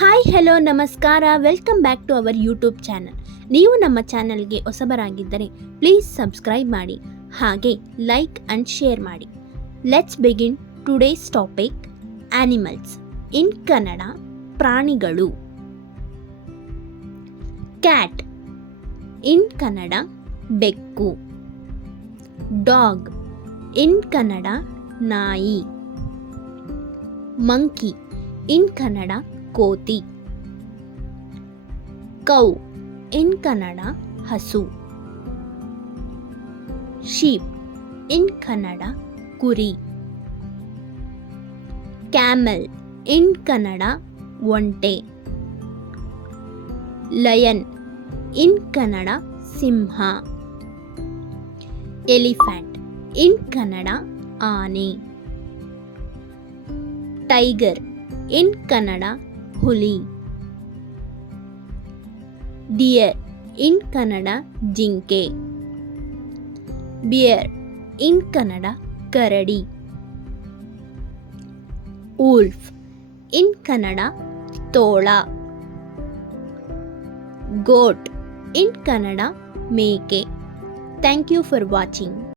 Hi hello ನಮಸ್ಕಾರ, welcome back to our YouTube channel. ನೀವು ನಮ್ಮ ಚಾನಲ್ಗೆ ಹೊಸಬರಾಗಿದ್ದರೆ ಪ್ಲೀಸ್ ಸಬ್ಸ್ಕ್ರೈಬ್ ಮಾಡಿ, ಹಾಗೆ ಲೈಕ್ ಆ್ಯಂಡ್ ಶೇರ್ ಮಾಡಿ. Let's begin today's topic, animals in Kannada. ಪ್ರಾಣಿಗಳು. ಕ್ಯಾಟ್ ಇನ್ ಕನ್ನಡ ಬೆಕ್ಕು. ಡಾಗ್ ಇನ್ ಕನ್ನಡ ನಾಯಿ. ಮಂಕಿ ಇನ್ ಕನ್ನಡ ಕೋತಿ. ಕೌ ಇನ್ ಕನ್ನಡ ಹಸು. ಶೀಪ್ ಇನ್ ಕನ್ನಡ ಕುರಿ. ಕ್ಯಾಮೆಲ್ ಇನ್ ಕನ್ನಡ ಒಂಟೆ. ಲಯನ್ ಇನ್ ಕನ್ನಡ ಸಿಂಹ. ಎಲಿಫೆಂಟ್ ಇನ್ ಕನ್ನಡ ಆನೆ. ಟೈಗರ್ ಇನ್ ಕನ್ನಡ ಹುಲಿ. ಡಿಯರ್ ಇನ್ ಕನ್ನಡ ಜಿಂಕೆ. ಬಿಯರ್ ಇನ್ ಕನ್ನಡ ಕರಡಿ. ವೂಲ್ಫ್ ಇನ್ ಕನ್ನಡ ತೋಳ. ಗೋಟ್ ಇನ್ ಕನ್ನಡ ಮೇಕೆ. Thank you for watching.